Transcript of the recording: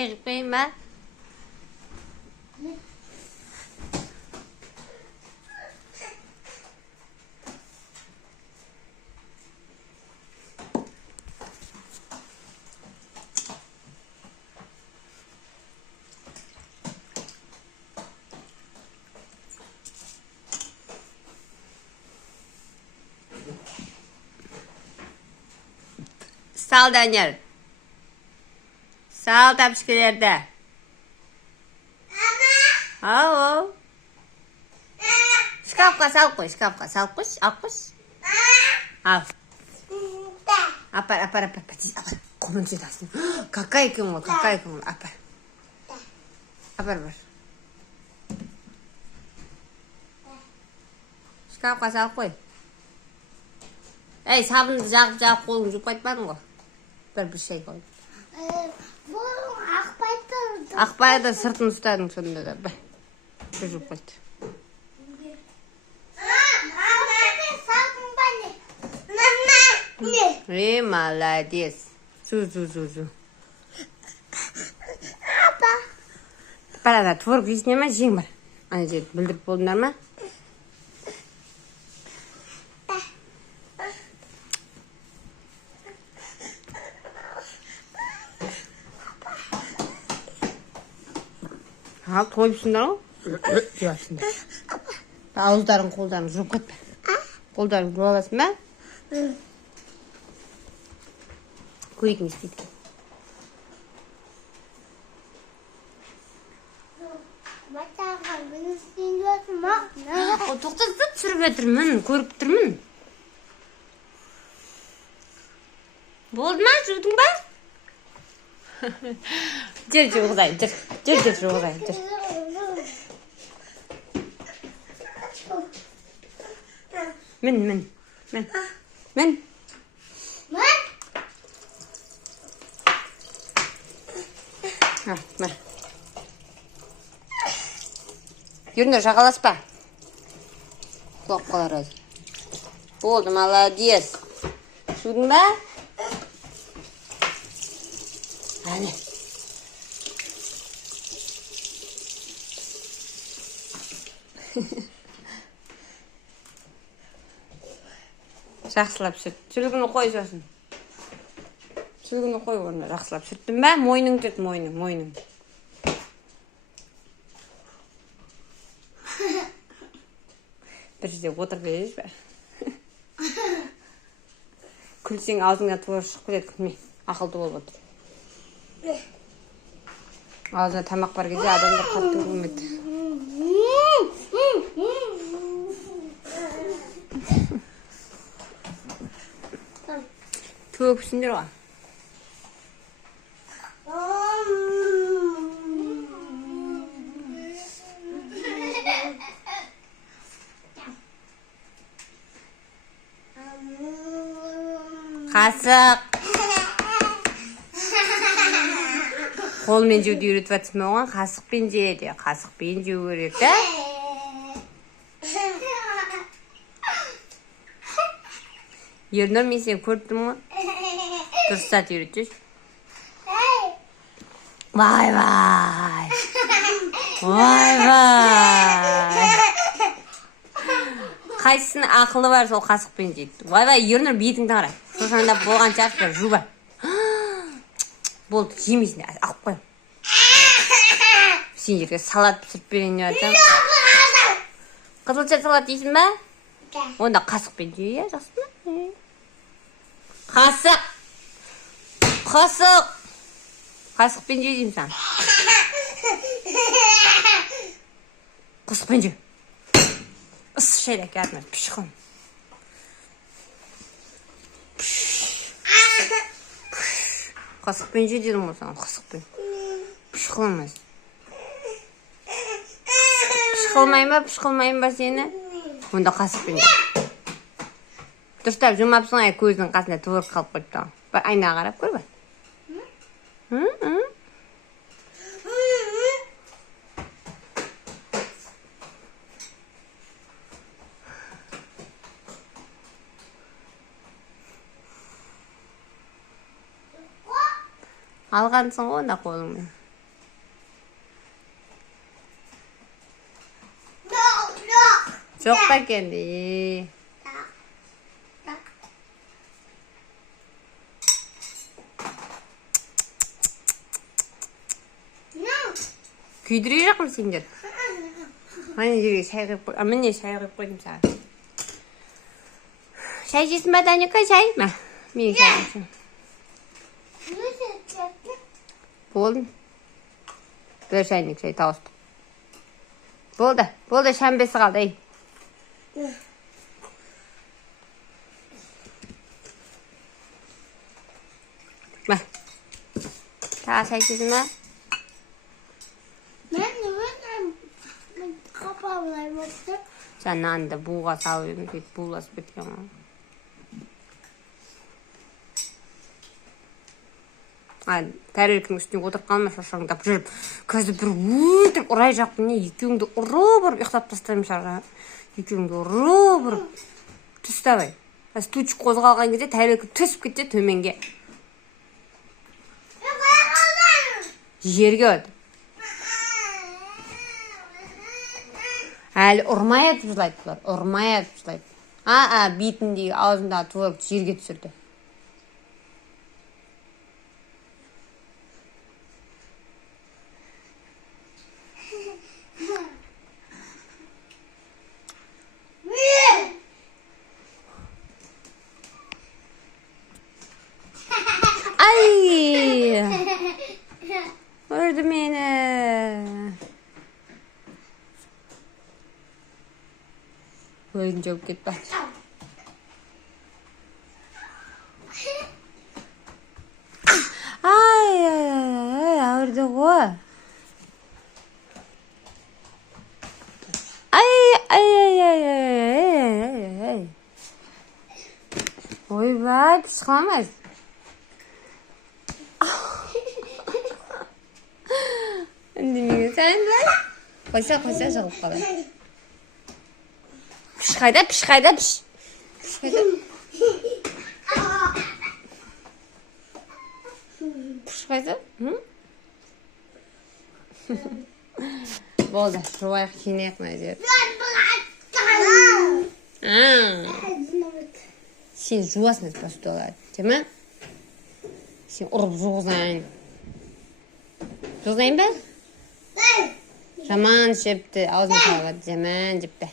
Çay içmeyeyim ben. Sağ ol Daniel. Sağ ol tepsiklerde. Aa. Şkafka sal koy, şkafka sal koy, al koy. Al. Апар. Комын жидасын. Какая кем, апар. Апар бар. Шкафқа салып қой. Ей, сабынды жағып қолын жуып қайтпадың ғой. Bir şey koy. Bu akbaydı. Akbaydı sırtını ustadın sonunda da. Bir juып қойды. Молодец. Зу. Папа. Творог жейсіңдер ма, жең бар. Ана жерді білдіріп болдыңдар ма? Al, тойыпсыңдар ғой. Жуапсыңдар. Ауыздарын, қолдарын жуып кетпе. Қолдарын жуып аласың ба? Көрейік не істейді. Тоқтатып түсіріп жатырмын, көріп тұрмын. Болды ма, жудың ба? Жүр, жуғызайын, жүр, жуғызайын, жүр. Мен. Мә. Жүріңдер, жағаласпа. Құлап қалар әзір. Болды, молодец. Жудың ба? Әне. Жақсылап сүрт. Сүлгіні қой сосын. Сүлгіні қой орнына. Жақсылап сүрттің ба? Мойның түрт, мойның. Bir жерде отырып бересіз бе? Күлсең аузыңа творог шығып кетеді, күлме. Ақылды болып отыр. Аузына тамақ бар кезде адамдар қатты күлмейді. Төксіңдер ғой. Қасық. Қолмен жеуді үйретіп жатсың ба оған? Қасықпен жейді. Қасықпен жеу керек, та? Ернұр, мен сені көрдім ғой. Дұрыстат үйретші. Vay. Қайсысының ақылы бар сол қасықпен жейді. Вай, Ернұр, бетіңді қарай. Шошаңдап болған шашпар, жуба. Болды, жемейсің, алып қой. Сен жерге салат пісіріп берейін деп жатсам. Қызылша салат дейсің ба? Онда қасықпен жей, жақсы ма? Қасықпен жей деймін саған. Қасықпен жей. Ысы шайда кәдіміз, пішқым. Қасықпен жей дедім ғой саған, қасықпен. Пішқылмыз. Пішқылмайын ба сені? Онда қасықпен жей. Дұрыстап жұмапсың ай, көзінің қасында творог қалып қойыпты. Бір айнаға қарап көр ба? Алғансың ғой онда қолыңмен. Жоқ па екен де. Күйдіре жақын сендер. Міне жерге шай құйып қой. Міне шай құйып қойдым саған. Шай жесін ба, Данюка, шай? Ма, мен шай жесін. Болды. Bir çaylık şey tost. Болды şambesi kaldı. Ey. Bak. Daha çay içsin mi? Ben kapağımla baktım. Sen anda buğa savuyorsun. Buğlası bitiyor ama. Тәреліктің үстіне отырып қалма шашаңдап жүріп қазір бір өлтіріп ұрай жақтың не екеуіңді ұрып ұйықтап тастаймын шарға екеуіңді ұрып түс давай стульчик қозғалған кезде тәрелкі түсіп кетсе төменге жерге өтіп әлі ұрмай атып жылайды бұлар ұрмай атып жылайды бетіндегі аузындағы творог жерге түсірді. Ay! Öldü beni. Oyuncak gitti. Ay, öldü o. Ay. Oy vay, pişkamaz. Ündümüyor sen de. Koysa шығып қалай. Piş қайда. Piş қайда. Hı? Болды, жуайық киінейік мына жерді. Сен жуасың посудаларды, деме? Сен ұрып жуғызайын. Жуғызайын ба? Жаман жепті, аузын салғады, жаман жепті.